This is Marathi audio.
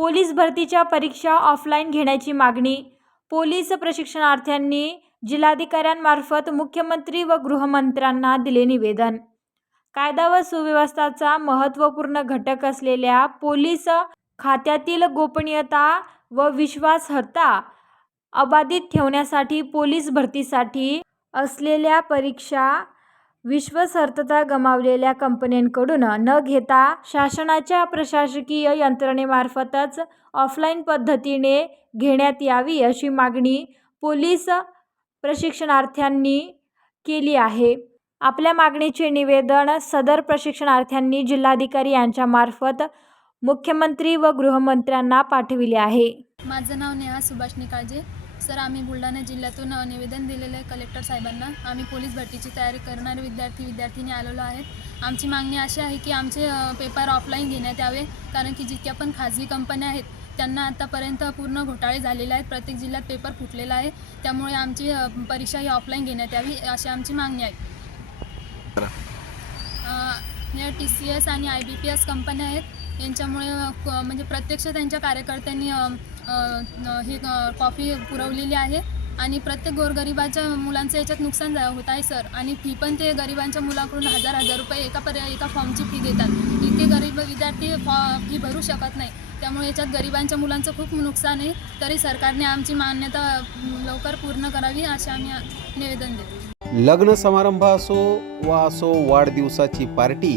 पोलीस भरतीच्या परीक्षा ऑफलाईन घेण्याची मागणी पोलीस प्रशिक्षणार्थ्यांनी जिल्हाधिकाऱ्यांमार्फत मुख्यमंत्री व गृहमंत्र्यांना दिले निवेदन. कायदा व सुव्यवस्थाचा महत्त्वपूर्ण घटक असलेल्या पोलीस खात्यातील गोपनीयता व विश्वासार्हता अबाधित ठेवण्यासाठी पोलीस भरतीसाठी असलेल्या परीक्षा विश्वासार्हता गमावलेल्या कंपन्यांकडून न घेता शासनाच्या प्रशासकीय यंत्रणेमार्फतच ऑफलाईन पद्धतीने घेण्यात यावी अशी मागणी पोलीस प्रशिक्षणार्थ्यांनी केली आहे. आपल्या मागणीचे निवेदन सदर प्रशिक्षणार्थ्यांनी जिल्हाधिकारी यांच्यामार्फत मुख्यमंत्री व गृहमंत्र्यांना पाठविले आहे. माझं नाव नेहा सुभाष निकाळजे. सर आम्ही बुलढाणा जिल्ह्यातून निवेदन दिलेलं आहे कलेक्टर साहेबांना. आम्ही पोलीस भरतीची तयारी करणारे विद्यार्थी विद्यार्थिनी आलेलो आहेत. आमची मागणी अशी आहे की आमचे पेपर ऑफलाईन घेण्यात यावे कारण की जितक्या पण खाजगी कंपन्या आहेत त्यांना आतापर्यंत पूर्ण घोटाळे झालेले आहेत. प्रत्येक जिल्ह्यात पेपर फुटलेला आहे. त्यामुळे आमची परीक्षा ही ऑफलाईन घेण्यात यावी अशी आमची मागणी आहे. या टी सी एस आणि आय बी पी एस कंपन्या आहेत. यांच्यामुळे म्हणजे प्रत्यक्ष त्यांच्या कार्यकर्त्यांनी ही कॉफी पुरवलेली आहे. आणि प्रत्येक गोरगरिबाच्या मुलांचं याच्यात नुकसान होत आहे सर आणि फी पण ते गरिबांच्या मुलाकडून हजार हजार रुपये एका पर्या एका फॉर्मची फी घेतात इथे गरीब विद्यार्थी फॉ फी भरू शकत नाही. त्यामुळे याच्यात गरिबांच्या मुलांचं खूप नुकसान आहे. तरी सरकारने आमची मान्यता लवकर पूर्ण करावी असे आम्ही निवेदन देतो. लग्न समारंभ असो वा असो वाढदिवसाची पार्टी